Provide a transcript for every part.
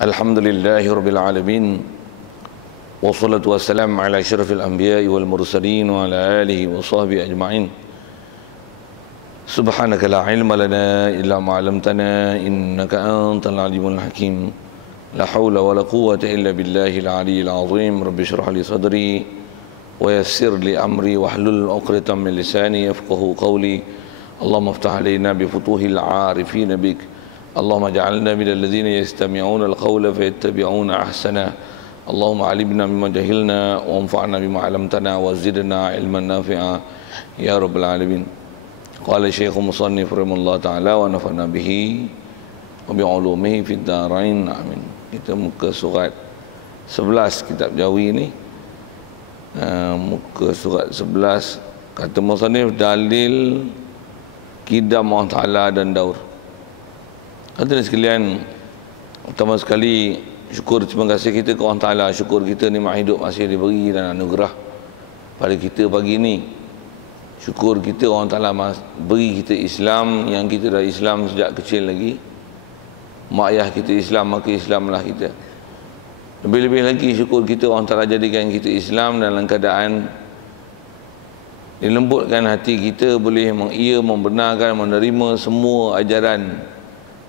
Alhamdulillahi Rabbil Alamin. Wassalatu wassalamu ala asyrafil anbiya'i wal mursalin wa ala alihi wa sahbihi ajma'in. Subhanaka la ilma lana illa ma 'allamtana innaka antal alimul hakim. La hawla wa la quwwata illa billahil aliyyil azim. Rabbi shrah li sadri wa yassir li amri wahlul 'uqdatam min lisani yafqahu qawli. Allahumma iftah 'alaina bi futuhil 'arifin bik. Allahumma ja'alna minal ladzina yastami'una al-qawla fayattabi'una ahsana. Allahumma 'allimna mimma jahilna wa anfa'na bima 'allamtana wa zidna 'ilman nafi'a ya rabbal alamin. Qala Syekh Musannif rahimahullah ta'ala wa nafa'na bihi wa bi 'ulumihi fid dharain. Amin. Kita muka surat 11 kitab Jawi ni. Muka surat 11 kata Musannif dalil qidam Allah Ta'ala dan daur. Hadirin sekalian, pertama sekali syukur, terima kasih kita ke Allah Ta'ala. Syukur kita nikmat hidup masih diberi dan anugerah pada kita pagi ni. Syukur kita Allah Ta'ala beri kita Islam, yang kita dah Islam sejak kecil lagi. Mak ayah kita Islam, maka Islamlah kita. Lebih-lebih lagi syukur kita Allah Ta'ala jadikan kita Islam dalam keadaan dilembutkan hati kita, boleh membenarkan, menerima semua ajaran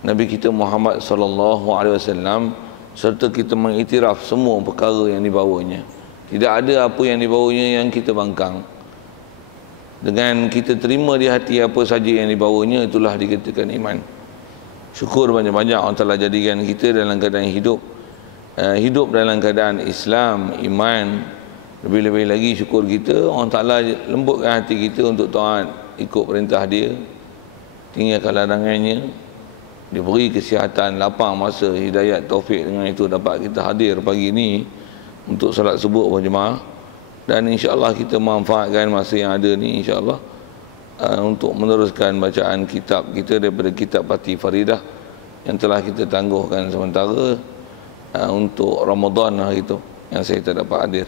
Nabi kita Muhammad sallallahu alaihi wasallam, serta kita mengiktiraf semua perkara yang dibawanya. Tidak ada apa yang dibawanya yang kita bangkang. Dengan kita terima di hati apa saja yang dibawanya, itulah dikatakan iman. Syukur banyak-banyak Allah Ta'ala jadikan kita dalam keadaan hidup dalam keadaan Islam, iman. Lebih-lebih lagi syukur kita Allah Ta'ala lembutkan hati kita untuk taat, ikut perintah dia, tinggalkan larangannya. Diberi kesihatan, lapang masa, hidayat, taufik. Dengan itu dapat kita hadir pagi ini untuk salat subuh berjemaah. Dan insya-Allah kita manfaatkan masa yang ada ni insya-Allah untuk meneruskan bacaan kitab kita daripada kitab Fatih Faridah yang telah kita tangguhkan sementara untuk Ramadan hari itu, yang saya tak dapat hadir.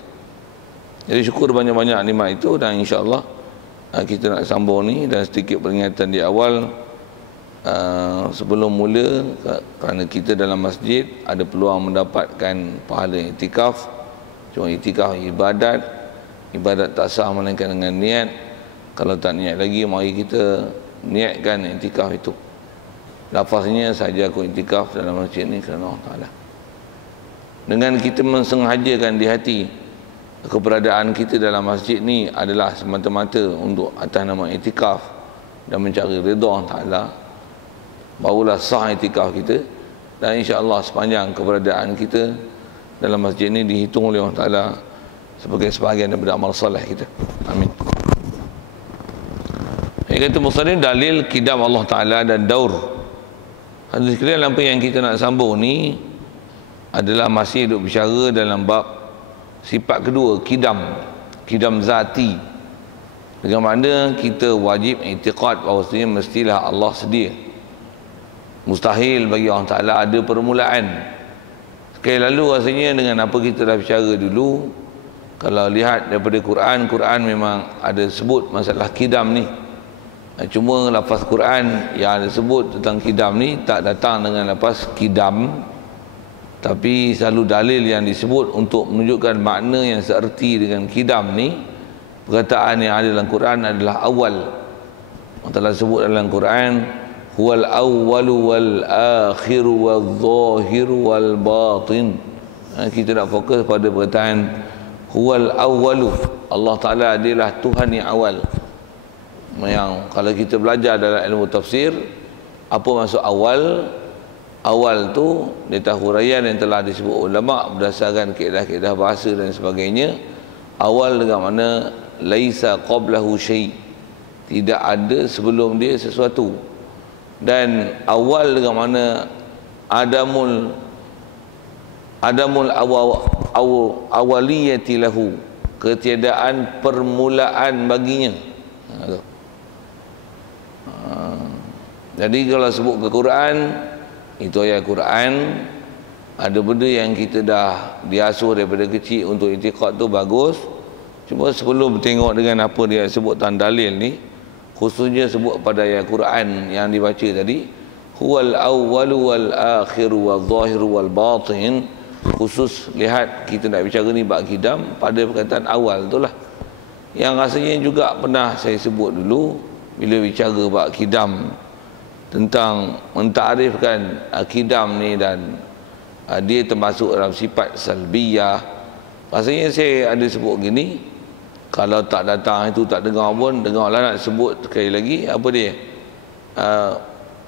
Jadi syukur banyak-banyak nikmat itu, dan insya-Allah kita nak sambung ni. Dan sedikit peringatan di awal, sebelum mula, kerana kita dalam masjid ada peluang mendapatkan pahala iktikaf. Cuma iktikaf ibadat tak sah melainkan dengan niat. Kalau tak niat lagi, mari kita niatkan iktikaf itu. Lafaznya saja aku iktikaf dalam masjid ni kerana Allah Ta'ala. Dengan kita mensengajakan di hati keberadaan kita dalam masjid ni adalah semata-mata untuk atas nama iktikaf dan mencari redha Allah Ta'ala, barulah sah iktikaf kita. Dan insya-Allah sepanjang keberadaan kita dalam masjid ini dihitung oleh Allah Ta'ala sebagai sebahagian daripada amal soleh kita. Amin. Yang kata muslim, dalil qidam Allah Ta'ala dan daur. Hadis sekalian, apa yang kita nak sambung ni adalah masih duk bicara dalam bab sifat kedua, qidam zati. Dengan mana kita wajib i'tiqad bahawasanya mestilah Allah sedia. Mustahil bagi Allah Ta'ala ada permulaan. Sekali lalu rasanya dengan apa kita dah bicara dulu, kalau lihat daripada Quran memang ada sebut masalah qidam ni. Cuma lafaz Quran yang ada sebut tentang qidam ni tak datang dengan lafaz qidam, tapi selalu dalil yang disebut untuk menunjukkan makna yang seerti dengan qidam ni. Perkataan yang ada dalam Quran adalah awal. Allah Ta'ala sebut dalam Quran, huwal awwalu wal akhiru wal zahiru wal batin. Kita nak fokus pada perkataan huwal awwalu. Allah Ta'ala adalah Tuhan yang awal. Yang kalau kita belajar dalam ilmu tafsir, apa maksud awal? Awal tu data huraian yang telah disebut ulama berdasarkan kaedah-kaedah bahasa dan sebagainya. Awal dengan mana laisa qablahu syai', tidak ada sebelum dia sesuatu. Dan awal dengan mana adamul awaliyati lahu, ketiadaan permulaan baginya. Jadi kalau sebut ke Quran, itu ayat Quran, ada benda yang kita dah diasuh daripada kecil untuk i'tiqad tu bagus. Cuma sebelum tengok dengan apa dia sebut tentang dalil ni, khususnya sebut pada ayat Quran yang dibaca tadi, huwal awwalu wal akhiru wal zahiru wal batin. Khusus lihat kita nak bicara ni bab kidam pada perkataan awal itulah yang rasanya juga pernah saya sebut dulu bila bicara bab kidam tentang mentarifkan kidam ni dan dia termasuk dalam sifat salbiyah. Rasanya saya ada sebut gini, kalau tak datang itu tak dengar pun dengarlah. Nak sebut sekali lagi apa dia,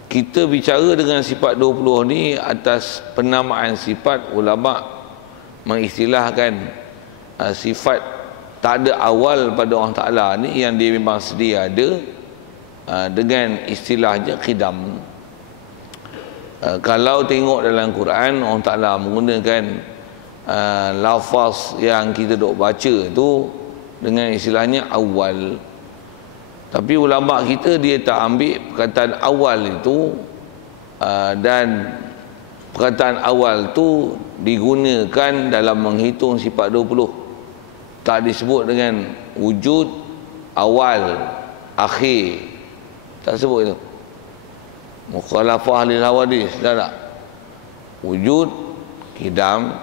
kita bicara dengan sifat 20 ni atas penamaan sifat. Ulama mengistilahkan sifat tak ada awal pada Allah Ta'ala ni yang dia memang sedia ada dengan istilahnya qidam. Kalau tengok dalam Quran, Allah Ta'ala menggunakan lafaz yang kita dok baca tu dengan istilahnya awal. Tapi ulama kita dia tak ambil perkataan awal itu dan perkataan awal tu digunakan dalam menghitung sifat 20. Tak disebut dengan wujud, awal, akhir. Tak sebut itu. Mukhalafah lil hawadis, dah tak? Wujud, kidam,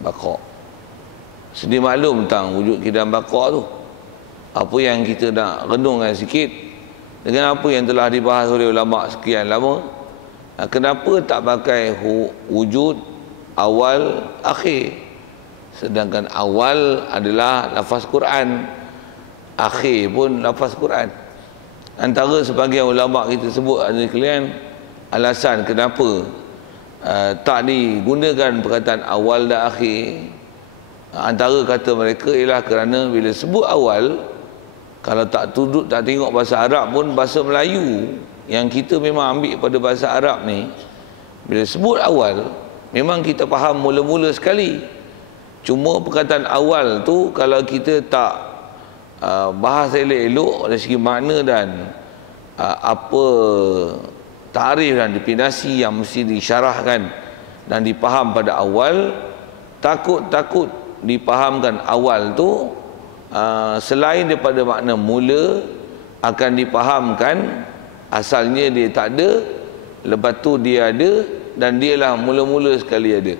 baqa. Sedia maklum tentang wujud, kidam, baqa tu. Apa yang kita nak renungkan sikit dengan apa yang telah dibahas oleh ulama sekian lama, kenapa tak pakai wujud, awal, akhir? Sedangkan awal adalah lafaz Quran, akhir pun lafaz Quran. Antara sebagian ulama kita sebut ada kalian alasan kenapa tak digunakan perkataan awal dan akhir. Antara kata mereka ialah kerana bila sebut awal, kalau tak tengok bahasa Arab pun, bahasa Melayu yang kita memang ambil pada bahasa Arab ni, bila sebut awal memang kita faham mula-mula sekali. Cuma perkataan awal tu kalau kita tak bahas elok-elok dari segi makna dan apa tarikh dan definisi yang mesti disyarahkan dan dipaham pada awal, takut dipahamkan awal tu selain daripada makna mula akan dipahamkan asalnya dia tak ada, lepas tu dia ada dan dialah mula-mula sekali ada.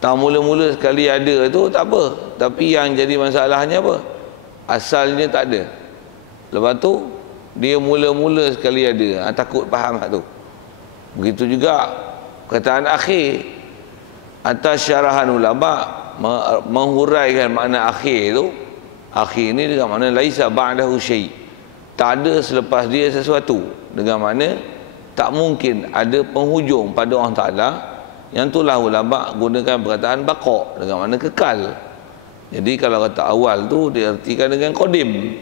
Tak mula-mula sekali ada tu tak apa, tapi yang jadi masalahnya apa? Asalnya tak ada, lepas tu dia mula-mula sekali ada. Takut faham tu. Begitu juga perkataan akhir, atas syarahan ulama menghuraikan makna akhir tu. Akhir ni dengan makna laisa ba'dahu syai', tak ada selepas dia sesuatu, dengan makna tak mungkin ada penghujung pada Allah Ta'ala. Yang itulah ulama gunakan perkataan baqa dengan makna kekal. Jadi kalau kata awal tu diartikan dengan qadim.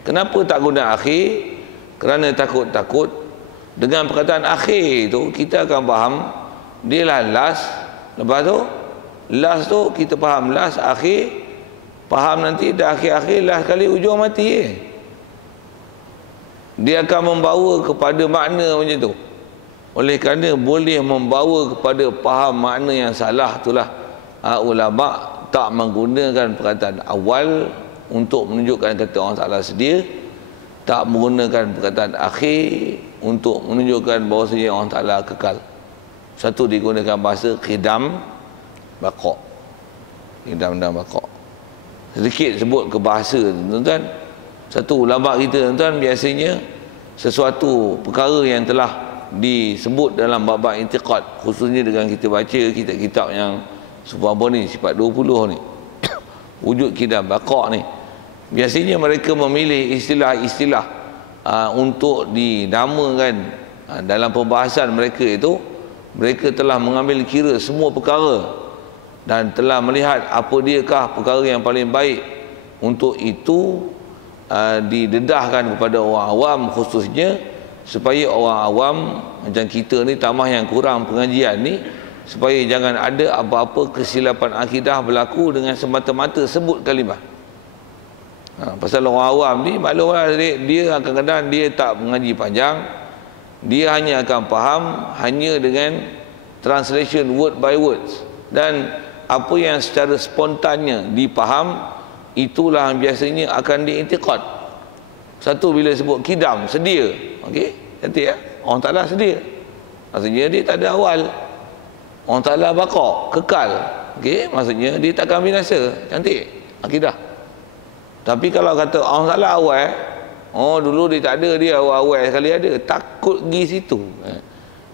Kenapa tak guna akhir? Kerana takut dengan perkataan akhir tu kita akan faham dia lah last. Lepas tu last tu kita faham last, akhir faham nanti dah akhir-akhir last kali ujung mati dia akan membawa kepada makna macam tu. Oleh kerana boleh membawa kepada faham makna yang salah, itulah ulama tak menggunakan perkataan awal untuk menunjukkan kata Allah Ta'ala sedia, tak menggunakan perkataan akhir untuk menunjukkan bahawasanya Allah Ta'ala kekal. Satu digunakan bahasa qidam, baqa. Qidam dan baqa. Sedikit sebut ke bahasa, tuan-tuan. Satu ulama kita, tuan-tuan, biasanya sesuatu perkara yang telah disebut dalam bab-bab i'tiqad, khususnya dengan kita baca kitab-kitab yang apa ni, sifat 20 ni, wujud, kidam, baqa ni, biasanya mereka memilih istilah-istilah untuk dinamakan. Dalam pembahasan mereka itu, mereka telah mengambil kira semua perkara dan telah melihat apa diakah perkara yang paling baik. Untuk itu didedahkan kepada orang awam khususnya, supaya orang awam macam kita ni, tamah yang kurang pengajian ni, supaya jangan ada apa-apa kesilapan akidah berlaku dengan semata-mata sebut kalimah. Pasal orang awam ni maklumlah, dia kadang-kadang dia tak mengaji panjang, dia hanya akan faham hanya dengan translation word by words, dan apa yang secara spontannya dipaham itulah yang biasanya akan diiktikad. Satu bila sebut kidam, sedia, okey, cantik ya, orang Ta'ala sedia. Maksudnya dia tak ada awal. Allah Ta'ala baqa, kekal. Okey, maksudnya dia takkan binasa. Cantik akidah. Tapi kalau kata Allah Ta'ala awal, oh dulu dia tak ada, dia awal-awal sekali ada, takut pergi situ.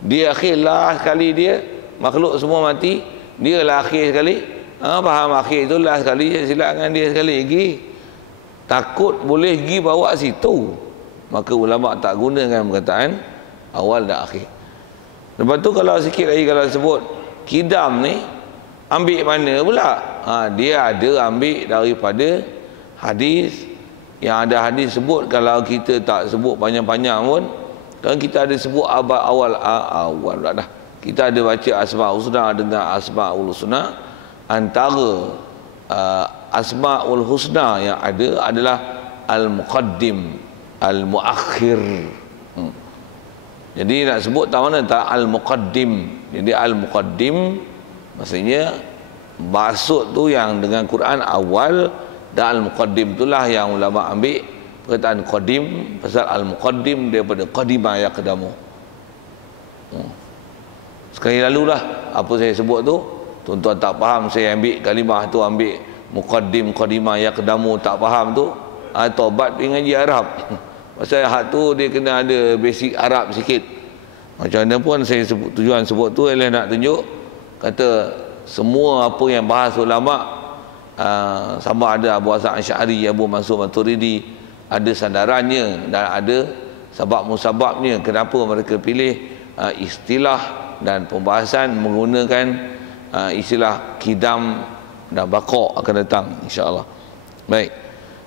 Dia akhir last sekali dia, makhluk semua mati, dia lah akhir sekali. Faham akhir tu last sekali, silap dengan dia sekali lagi. Takut boleh pergi bawa situ. Maka ulama tak gunakan perkataan awal dan akhir. Lepas tu kalau sikit lagi kalau sebut kidam ni ambil mana pula? Dia ada ambil daripada hadis, yang ada hadis sebut. Kalau kita tak sebut panjang-panjang pun, kan kita ada sebut awal pula dah. Kita ada baca Asmaul Husna dengan Asmaul Husna. Antara Asmaul Husna yang ada adalah Al-Muqaddim, Al-Muakhir. Jadi nak sebut tak mana tak Al-Muqaddim. Jadi Al-Muqaddim maksudnya maksud tu yang dengan Quran awal, dan Al-Muqaddim itulah yang ulama ambil perkataan qadim pasal Al-Muqaddim daripada qadima yaqdamu. Sekali lalu lah apa saya sebut tu, tuan-tuan tak faham, saya ambil kalimah tu, ambil muqaddim qadima yaqdamu, tak faham tu, taubat pergi ngaji Arab. Pasal hak tu dia kena ada basic Arab sikit. Macam mana pun saya sebut, tujuan sebut tu ialah nak tunjuk kata semua apa yang bahas ulama, sama ada Abu Hasan Asy'ari, Abu Mansur Maturidi, ada sandarannya dan ada sebab-musababnya kenapa mereka pilih istilah dan pembahasan menggunakan istilah kidam dan baqa akan datang insya-Allah. Baik.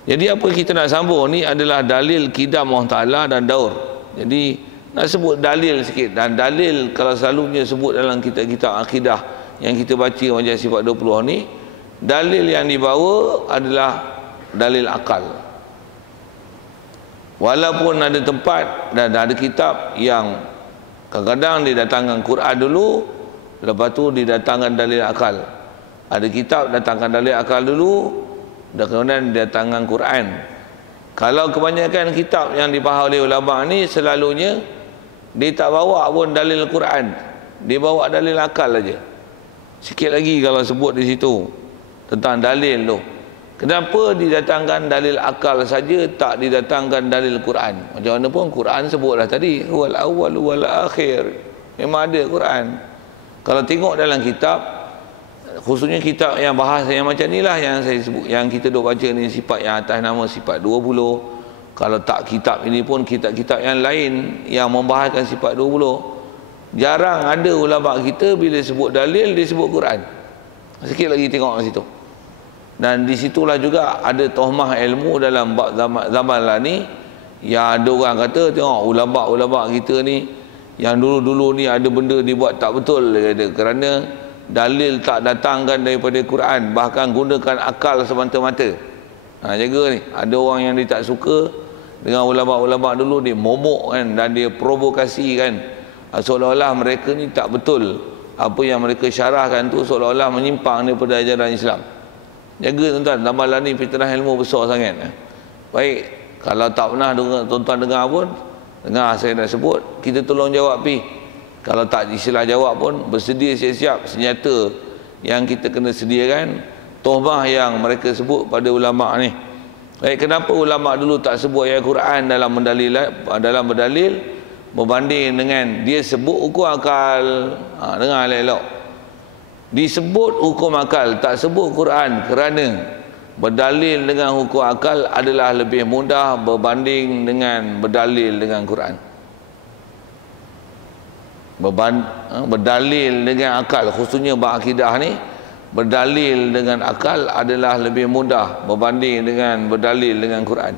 Jadi apa kita nak sambung ni adalah dalil kidam Allah Ta'ala dan daur. Jadi nak sebut dalil sikit, dan dalil kalau selalunya sebut dalam kitab-kitab akidah yang kita baca macam sifat 20 ni, dalil yang dibawa adalah dalil akal. Walaupun ada tempat dan ada kitab yang kadang-kadang didatangkan Quran dulu, lepas tu didatangkan dalil akal. Ada kitab datangkan dalil akal dulu, dan kemudian didatangkan Quran. Kalau kebanyakan kitab yang dibahas oleh ulama ni selalunya dia tak bawa pun dalil Quran, dia bawa dalil akal aja. Sikit lagi kalau sebut di situ tentang dalil tu, kenapa didatangkan dalil akal saja, tak didatangkan dalil Quran? Macam mana pun Quran sebutlah tadi wal awwal wal akhir, memang ada Quran. Kalau tengok dalam kitab, khususnya kitab yang bahas yang macam inilah yang saya sebut, yang kita duk baca ni, sifat yang atas nama sifat 20. Kalau tak kitab ini pun kitab-kitab yang lain yang membahaskan sifat 20. Jarang ada ulama kita bila sebut dalil dia sebut Quran. Sikit lagi tengok kat situ. Dan di situlah juga ada tohmah ilmu dalam zaman lah ni, yang ada orang kata tengok ulama-ulama kita ni yang dulu-dulu ni ada benda dibuat tak betul, dia kata, kerana dalil tak datangkan daripada Quran, bahkan gunakan akal semata-mata. Jaga ni, ada orang yang dia tak suka dengan ulama-ulama dulu, dia momok kan, dan dia provokasi kan, seolah-olah mereka ni tak betul, apa yang mereka syarahkan tu seolah-olah menyimpang daripada ajaran Islam. Jaga tuan-tuan, dalam ni fitnah ilmu besar sangat. Baik, kalau tak pernah dengar, tuan-tuan dengar pun, dengar saya dah sebut, kita tolong jawab pi. Kalau tak istilah jawab pun, bersedia siap-siap senjata yang kita kena sediakan, tohmah yang mereka sebut pada ulama ni. Baik, kenapa ulama dulu tak sebut ayat Quran dalam berdalil berbanding dengan dia sebut hukum akal? Dengar elok-elok, disebut hukum akal, tak sebut Quran, kerana berdalil dengan hukum akal adalah lebih mudah berbanding dengan berdalil dengan Quran. Berdalil dengan akal, khususnya bab akidah ni, berdalil dengan akal adalah lebih mudah berbanding dengan berdalil dengan Quran.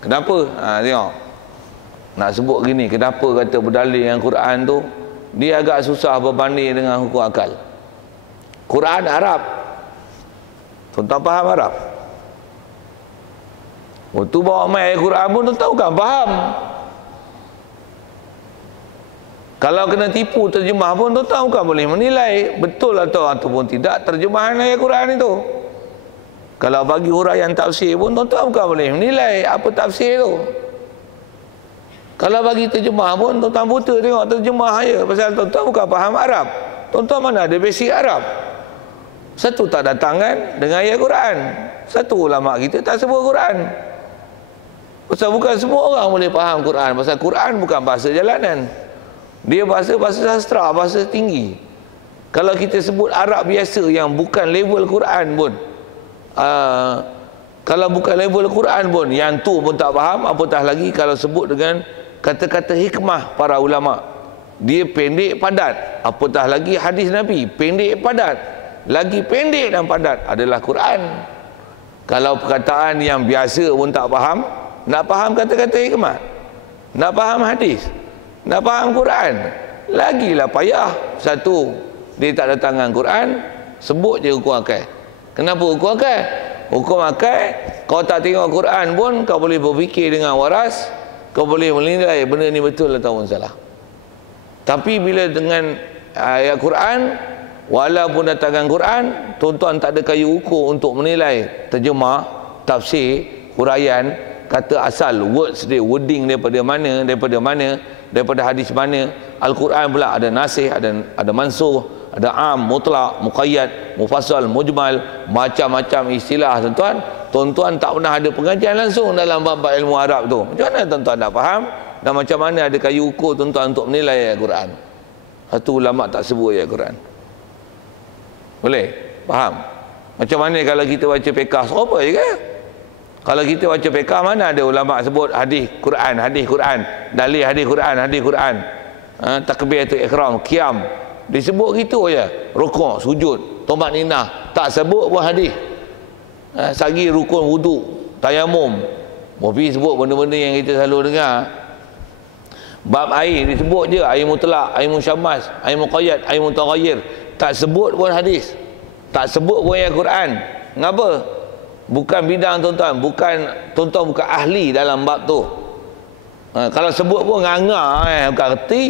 Kenapa? Tengok, nak sebut gini, kenapa kata berdalil dengan Quran tu dia agak susah berbanding dengan hukum akal. Quran Arab, tuan-tuan faham Arab? Waktu bawa main Quran pun tuan tahu kan faham. Kalau kena tipu terjemah pun tuan tahu kan boleh menilai betul ataupun tidak terjemahan ayat Quran itu. Kalau bagi huraian tafsir pun tuan tahu kan boleh menilai apa tafsir itu. Kalau bagi terjemah pun tuan-tuan buta tengok terjemah saya, pasal tuan-tuan bukan faham Arab. Tuan-tuan mana ada basic Arab. Satu tak datang kan dengan ayat Quran. Satu ulama kita tak sebut Quran. Pasal bukan semua orang boleh faham Quran. Pasal Quran bukan bahasa jalanan. Dia bahasa sastra, bahasa tinggi. Kalau kita sebut Arab biasa yang bukan level Quran pun, kalau bukan level Quran pun, yang tu pun tak faham, apatah lagi kalau sebut dengan kata-kata hikmah para ulama. Dia pendek padat, apatah lagi hadis Nabi pendek padat, lagi pendek dan padat adalah Quran. Kalau perkataan yang biasa pun tak faham, nak faham kata-kata hikmah, nak faham hadis, nak faham Quran, lagilah payah. Satu, dia tak datang dengan Quran, sebut je hukum akal. Kenapa hukum akal? Hukum akal, kau tak tengok Quran pun kau boleh berfikir dengan waras, kau boleh menilai benda ni betul ataupun salah. Tapi bila dengan ayat Quran, walaupun datangkan Quran, tuan-tuan tak ada kayu ukur untuk menilai terjemah, tafsir, huraian, kata asal, words dia, wording daripada mana, daripada hadis mana. Al-Quran pula ada nasih, ada mansuh, ada am, mutlak, muqayyad, mufassal, mujmal, macam-macam istilah tuan-tuan. Tuan-tuan tak pernah ada pengajian langsung dalam bab ilmu Arab tu. Macam mana tuan-tuan nak faham? Dan macam mana ada kayu ukur tuan-tuan untuk menilai ayat Quran? Satu ulama tak sebut ayat Quran. Boleh? Faham? Macam mana kalau kita baca fiqh apa je kan? Kalau kita baca fiqh, mana ada ulama sebut hadis Quran, dalil hadis Quran, takbiratul ihram, qiyam, disebut gitu je, rukuk, sujud, tumaninah, tak sebut pun hadis. Sagi rukun wudu, tayamum, Mofi sebut benda-benda yang kita selalu dengar. Bab air disebut je, air mutlak, air musyammas, air muqayyad, air mutaghayyir, tak sebut pun hadis, tak sebut pun ayat Quran. Ngapa? Bukan bidang tuan-tuan, tuan-tuan bukan ahli dalam bab tu. Kalau sebut pun nganga, bukan kerti.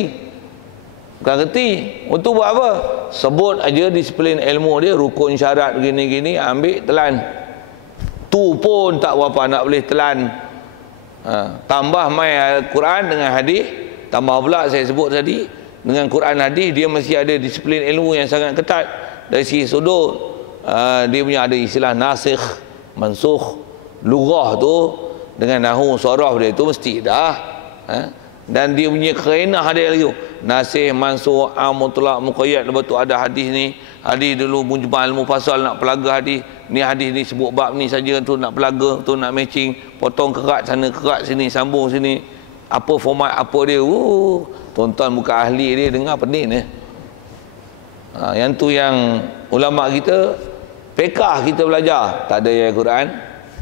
Untuk buat apa? Sebut aja disiplin ilmu dia, rukun syarat begini-gini, ambil telan. Tu pun tak berapa nak boleh telan. Tambah mai Al-Quran dengan hadis, tambah pula saya sebut tadi, dengan Quran hadis dia mesti ada disiplin ilmu yang sangat ketat. Dari segi sudut, dia punya ada istilah nasikh, mansukh, lughah tu dengan nahwu saraf dia tu mesti dah. Dan dia punya kaedah dia lagi, nasih, mansukh, am, mutlak, muqayyad. Lepas tu ada hadis ni, hadis dulu mujmal, mufassal, nak pelaga hadis ni, hadis ni sebut bab ni saja, tu nak pelaga, tu nak matching, potong kerat sana, kerat sini, sambung sini, apa format apa dia. Tuan-tuan bukan ahli dia, dengar pening ni. Yang tu yang ulama kita, fiqh kita belajar, tak ada ayat Quran,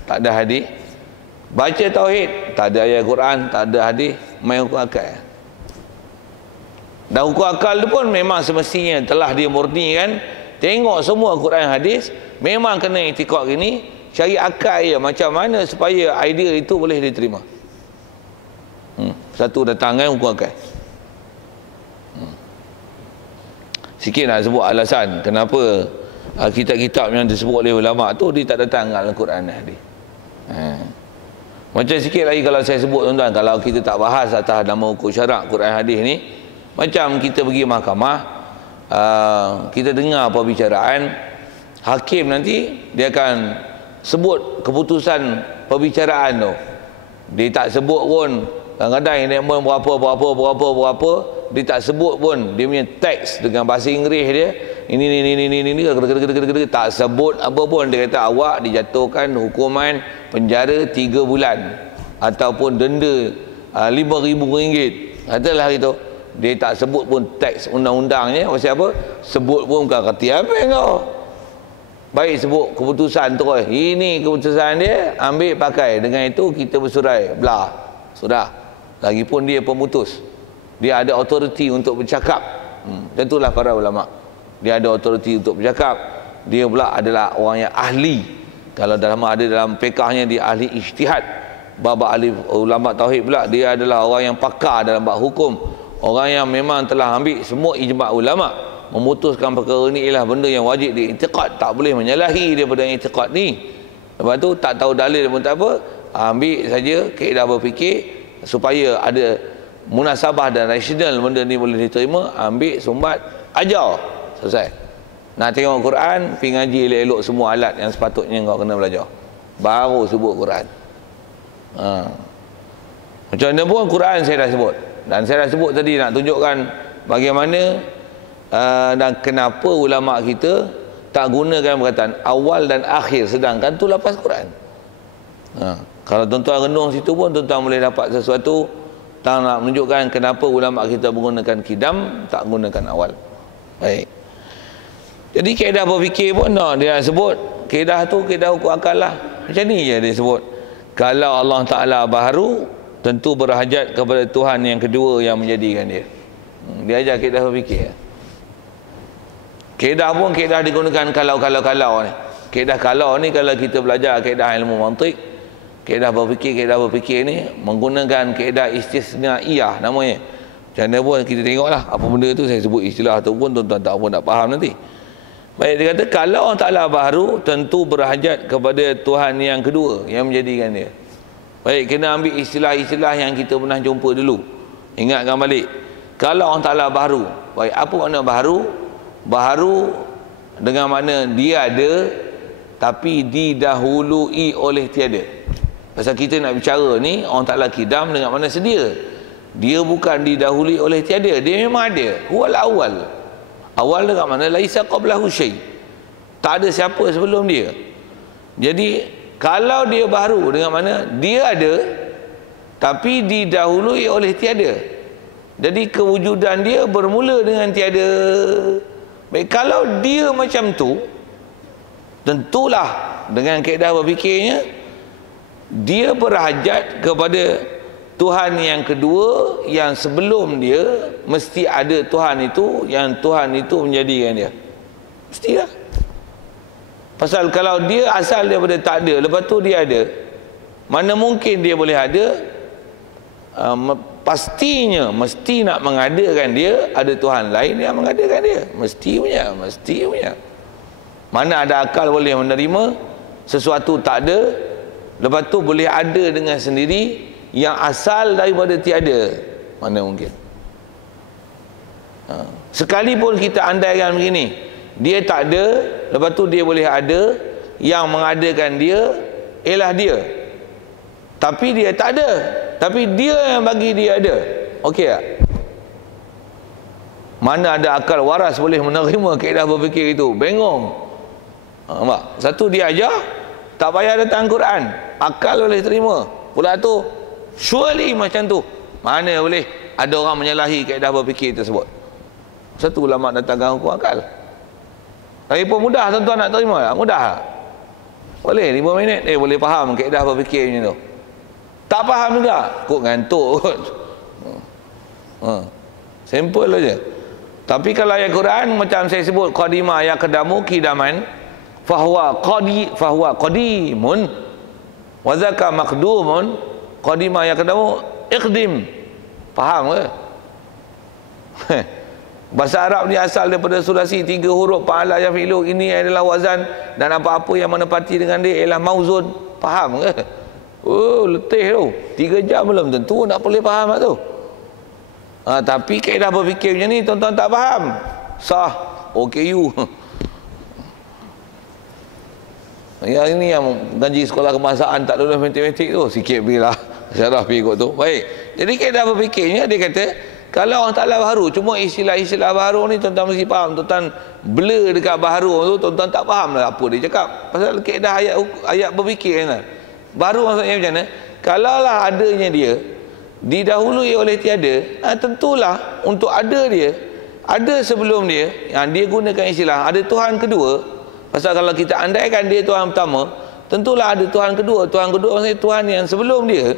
tak ada hadis. Baca tauhid, tak ada ayat Quran, tak ada hadis, main hukum akal. Dan hukum akal tu pun memang semestinya telah dia murni kan. Tengok semua Quran hadis, memang kena itikad gini, cari akal je macam mana supaya idea itu boleh diterima. Satu datang kan hukum akal. Sikit nak sebut alasan kenapa kitab-kitab yang disebut oleh ulama tu dia tak datang dengan Al-Quran dan hadis. Macam sikit lagi kalau saya sebut tuan-tuan, kalau kita tak bahas atas nama hukum syarak Quran hadis ni, macam kita pergi mahkamah, kita dengar perbicaraan hakim, nanti dia akan sebut keputusan perbicaraan tu. Dia tak sebut pun, kadang-kadang yang berapa, dia tak sebut pun dia punya teks dengan bahasa Inggeris dia, ini tak sebut apa pun. Dia kata awak dijatuhkan hukuman penjara 3 bulan ataupun denda RM5,000. Katalah itu. Dia tak sebut pun teks undang-undangnya. Pasal apa? Sebut pun bukan kerti apa kau. Baik sebut keputusan tu, ini keputusan dia, ambil pakai. Dengan itu kita bersurai, belah. Sudah. Lagipun dia pemutus. Dia ada authority untuk bercakap. Tentulah para ulama. Dia ada authority untuk bercakap. Dia pula adalah orang yang ahli. Kalau dalam fiqahnya dia ahli ijtihad. Bab ahli ulama tauhid pula dia adalah orang yang pakar dalam bab hukum. Orang yang memang telah ambil semua ijma' ulama, memutuskan perkara ni ialah benda yang wajib diiktikad, tak boleh menyalahi daripada iktikad ni. Lepas tu tak tahu dalil pun tak apa, ambil saja kaedah berfikir supaya ada munasabah dan rasional benda ni boleh diterima, ambil sumbat, ajar, selesai. Nak tengok Quran, pergi ngaji elok-elok semua alat yang sepatutnya kau kena belajar, baru sebut Quran. Macam mana pun Quran saya dah sebut, dan saya dah sebut tadi nak tunjukkan bagaimana dan kenapa ulama kita tak gunakan perkataan awal dan akhir, sedangkan tu lafaz Quran. Kalau tuan-tuan renung situ pun tuan-tuan boleh dapat sesuatu. Tak nak menunjukkan kenapa ulama kita menggunakan kidam, tak menggunakan awal. Baik. Jadi kaedah berfikir pun dia sebut, kaedah tu kaedah hukum akal lah. Macam ni je dia sebut. Kalau Allah Ta'ala baharu, tentu berhajat kepada Tuhan yang kedua yang menjadikan dia. Dia ajar kaedah berfikir. Kaedah pun kaedah digunakan kalau ni. Kaedah kalau ni kalau kita belajar kaedah ilmu mantik, kaedah berfikir ni menggunakan kaedah istisnaiyah namanya. Macam mana pun kita tengoklah apa benda tu, saya sebut istilah tu pun tuan-tuan tak faham nanti. Baik, dia kata kalau Allah Ta'ala baharu, tentu berhajat kepada Tuhan yang kedua yang menjadikan dia. Baik, kena ambil istilah-istilah yang kita pernah jumpa dulu. Ingatkan balik. Kalau Allah Ta'ala baharu, baik, apa makna baharu? Baharu dengan makna dia ada tapi didahului oleh tiada. Pasal kita nak bicara ni, orang Ta'ala kidam dengan mana sedia. Dia bukan didahului oleh tiada, dia memang ada. Huwal awal. Awal dengan mana laisa qablahu syai'. Tak ada siapa sebelum dia. Jadi kalau dia baru dengan mana dia ada tapi didahului oleh tiada. Jadi kewujudan dia bermula dengan tiada. Baik, kalau dia macam tu, tentulah dengan kaedah berfikirnya dia berhajat kepada Tuhan yang kedua yang sebelum dia mesti ada Tuhan itu, yang Tuhan itu menjadikan dia. Mestilah. Pasal kalau dia asal daripada tak ada, lepas tu dia ada, mana mungkin dia boleh ada? Pastinya mesti nak mengadakan dia, ada Tuhan lain yang mengadakan dia. Mesti punya. Mana ada akal boleh menerima sesuatu tak ada, lepas tu boleh ada dengan sendiri yang asal daripada tiada? Mana mungkin? Sekalipun kita andaikan begini, dia tak ada, lepas tu dia boleh ada, yang mengadakan dia ialah dia, tapi dia tak ada, tapi dia yang bagi dia ada. Okey tak? Mana ada akal waras boleh menerima kaedah berfikir itu? Bengong. Nampak? Satu dia ajar, tak payah datang Quran, akal boleh terima. Pula tu surely macam tu. Mana boleh ada orang menyalahi kaedah berfikir tersebut? Satu ulama datangkan hukum akal. Tapi pun mudah tuan-tuan nak terima tak? Mudah tak? Boleh 5 minit boleh faham kaedah berfikir macam tu. Tak faham juga, kok ngantuk kot. Simple aja. Tapi kalau ayat Quran macam saya sebut, qadimah ya qadamu kidaman fahuwa qadimun wa zaka maqdumun. Qadimah ya qadamu iqdim. Faham ke? Bahasa Arab ni asal daripada sulasi 3 huruf, fa'ala yafilu, ini adalah wazan, dan apa-apa yang menepati dengan dia ialah mauzun. Faham ke? Oh, letih tu. 3 jam belum tentu nak boleh faham tak tu. Tapi kaedah berfikir macam ni tuan-tuan tak faham, sah OKU. Yang ini yang ngaji sekolah kebangsaan tak lulus matematik tu, sikit pergilah syarah pergi ikut tu. Baik, jadi kaedah berfikirnya dia kata kalau Allah Ta'ala baharu, cuma istilah-istilah baharu ni tuan-tuan mesti faham. Tuan-tuan blur dekat baharu tu, tuan-tuan tak faham lah apa dia cakap. Pasal kaedah ayat berfikir kan. Baharu maksudnya macam mana? Kalaulah adanya dia didahului oleh tiada, tentulah untuk ada dia, ada sebelum dia, yang dia gunakan istilah ada Tuhan kedua. Pasal kalau kita andaikan dia Tuhan pertama, tentulah ada Tuhan kedua. Tuhan kedua maksudnya Tuhan yang sebelum dia,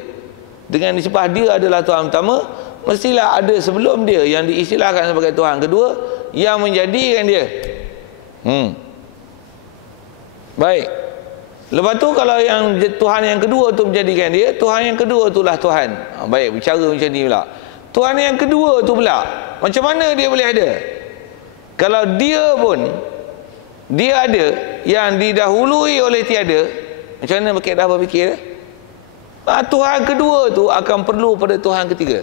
dengan nisbah dia adalah Tuhan pertama, mestilah ada sebelum dia yang diistilahkan sebagai Tuhan kedua yang menjadikan dia. Baik. Lepas tu kalau yang Tuhan yang kedua tu menjadikan dia, Tuhan yang kedua itulah Tuhan. Baik, bicara macam ni pula. Tuhan yang kedua tu pula, macam mana dia boleh ada? Kalau dia pun dia ada yang didahului oleh tiada, macam mana berkaedah berfikir? Tuhan kedua tu akan perlu pada Tuhan ketiga.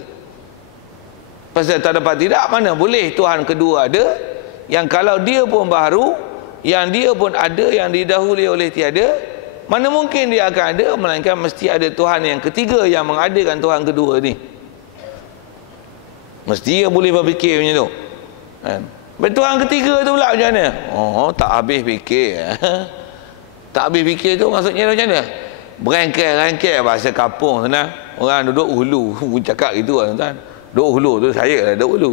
Pasal tak dapat tidak, mana boleh Tuhan kedua ada, yang kalau dia pun baharu, yang dia pun ada, yang didahului oleh tiada, mana mungkin dia akan ada, melainkan mesti ada Tuhan yang ketiga yang mengadakan Tuhan kedua ni. Mesti dia boleh berfikir macam tu kan? Tuhan ketiga tu pula macam mana? Oh, tak habis fikir. Tak habis fikir tu maksudnya macam mana? Berengkel-rengkel bahasa kampung sana. Orang duduk hulu cakap gitu kan, tuan. Duduk hulu tu saya lah duduk hulu.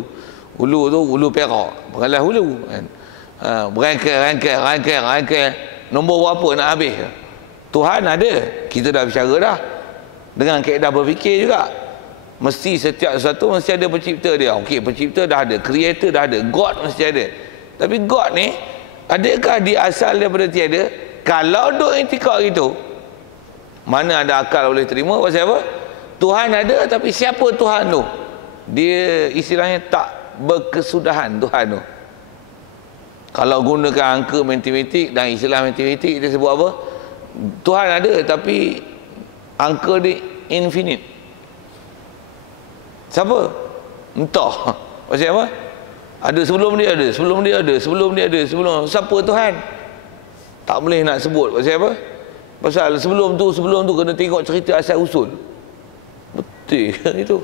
Hulu tu hulu Perak, Pengalas Hulu kan. Berengkel-rengkel. Nombor berapa nak habis? Tuhan ada, kita dah bicara dah. Dengan kaedah berfikir juga. Mesti setiap sesuatu mesti ada pencipta dia. Okey, pencipta dah ada, creator dah ada, God mesti ada. Tapi God ni adakah dia asal daripada tiada? Kalau duk intikad gitu, mana ada akal boleh terima? Pasal apa? Tuhan ada, tapi siapa Tuhan tu? Dia istilahnya tak berkesudahan Tuhan tu. Kalau gunakan angka matematik dan istilah matematik, kita sebut apa? Tuhan ada, tapi angka dia infinite. Siapa? Entah. Pasal apa? Ada sebelum dia ada, sebelum dia ada, sebelum dia ada, sebelum. Siapa Tuhan? Tak boleh nak sebut. Pasal apa? Pasal sebelum tu kena tengok cerita asal usul. Betul itu.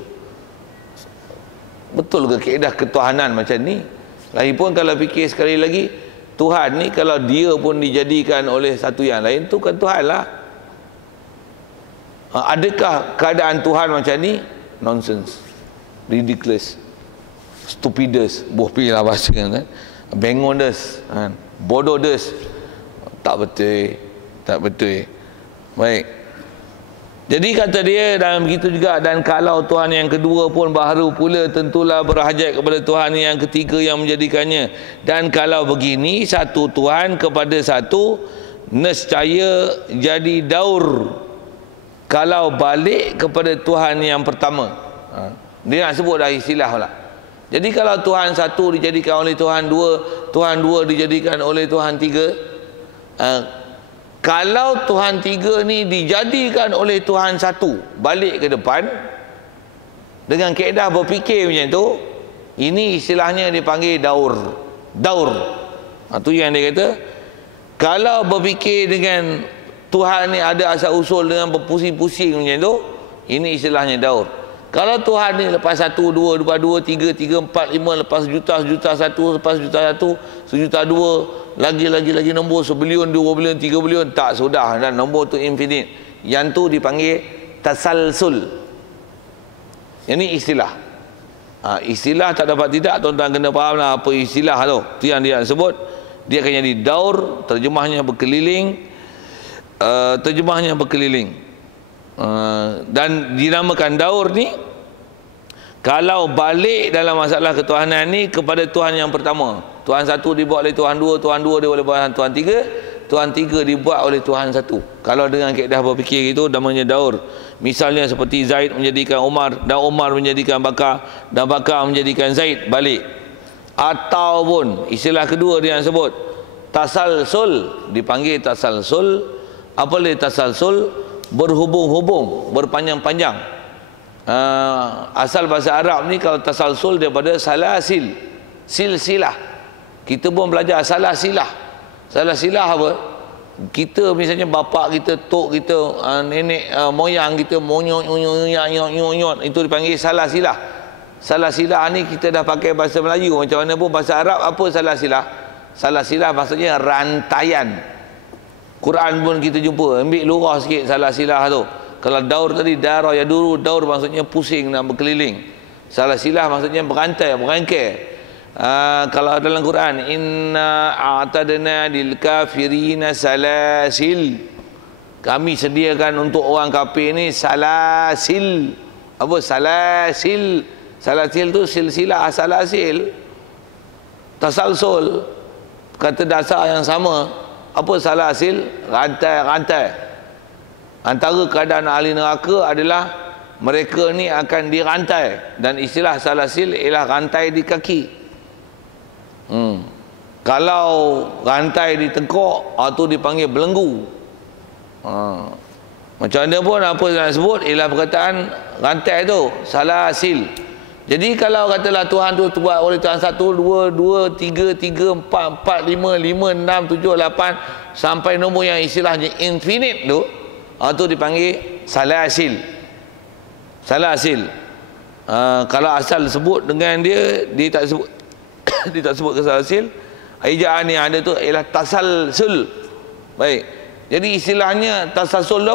Betul ke kaedah ketuhanan macam ni? Lagipun kalau fikir sekali lagi, Tuhan ni kalau dia pun dijadikan oleh satu yang lain, tu kan Tuhan lah. Adakah keadaan Tuhan macam ni? Nonsense, ridiculous, stupidous, bohpi lah bahasa kan, bengondes, kan? Bododes. Tak betul, tak betul. Baik. Jadi kata dia dalam begitu juga, dan kalau Tuhan yang kedua pun baharu pula, tentulah berhajat kepada Tuhan yang ketiga yang menjadikannya. Dan kalau begini, satu Tuhan kepada satu, nescaya jadi daur kalau balik kepada Tuhan yang pertama. Dia nak sebut dah istilah pula. Jadi kalau Tuhan satu dijadikan oleh Tuhan dua dijadikan oleh Tuhan tiga, kalau Tuhan tiga ni dijadikan oleh Tuhan satu balik ke depan dengan kaedah berfikir macam tu, ini istilahnya dipanggil daur. Itu yang dia kata, kalau berfikir dengan Tuhan ni ada asal usul dengan berpusing-pusing macam tu, ini istilahnya daur. Kalau Tuhan ni lepas satu, dua, tiga, empat, lima, lepas juta satu, lepas juta satu, sejuta dua, lagi nombor 1 bilion, 2 bilion, 3 bilion, tak sudah, dan nombor tu infinite. Yang tu dipanggil tasalsul. Ini istilah. Istilah tak dapat tidak, tuan-tuan kena faham lah apa istilah tu. Tu yang dia sebut. Dia akan jadi daur, terjemahnya berkeliling. Dan dinamakan daur ni kalau balik dalam masalah ketuhanan ni kepada Tuhan yang pertama. Tuhan satu dibuat oleh Tuhan dua dibuat oleh Tuhan tiga, Tuhan tiga dibuat oleh Tuhan satu. Kalau dengan kaedah berfikir itu namanya daur. Misalnya seperti Zaid menjadikan Umar, dan Umar menjadikan Bakar, dan Bakar menjadikan Zaid balik. Ataupun istilah kedua dia yang sebut tasalsul, dipanggil tasalsul. Apa dia tasalsul? Berhubung-hubung, berpanjang-panjang. Asal bahasa Arab ni kalau tasalsul daripada salasil, silsilah. Kita pun belajar salasilah. Salasilah apa? Kita misalnya bapa kita, tok kita, nenek moyang kita monyot, itu dipanggil salasilah. Salasilah ni kita dah pakai bahasa Melayu, macam mana pun bahasa Arab apa salasilah? Salasilah maksudnya rantaian. Quran pun kita jumpa, ambil lurah sikit salasilah tu. Kalau daur tadi, dara ya dulu, daur maksudnya pusing dan berkeliling. Salasilah maksudnya berantai, berangkai. Kalau dalam Quran, inna a'tadna lil kafirina salasil, kami sediakan untuk orang kafir ni salasil. Apa salasil? Salasil tu silsilah, salasil, tasalsul, kata dasar yang sama. Apa salasil? Rantai-rantai. Antara keadaan ahli neraka adalah mereka ni akan dirantai, dan istilah salasil ialah rantai di kaki. Kalau rantai di tengkok, itu dipanggil belenggu. Macam mana pun apa yang nak sebut ialah perkataan rantai tu salasil. Jadi kalau katalah Tuhan tu buat oleh Tuhan 1, 2, 2, 3, 3, 4, 4, 5, 5, 6, 7, 8 sampai nombor yang istilahnya infinite tu, tu dipanggil salasil. Salasil. Kalau asal sebut dengan dia tak sebut dia tak sebut ke salasil. Ejaan yang ada tu ialah tasalsul. Baik. Jadi istilahnya tasalsul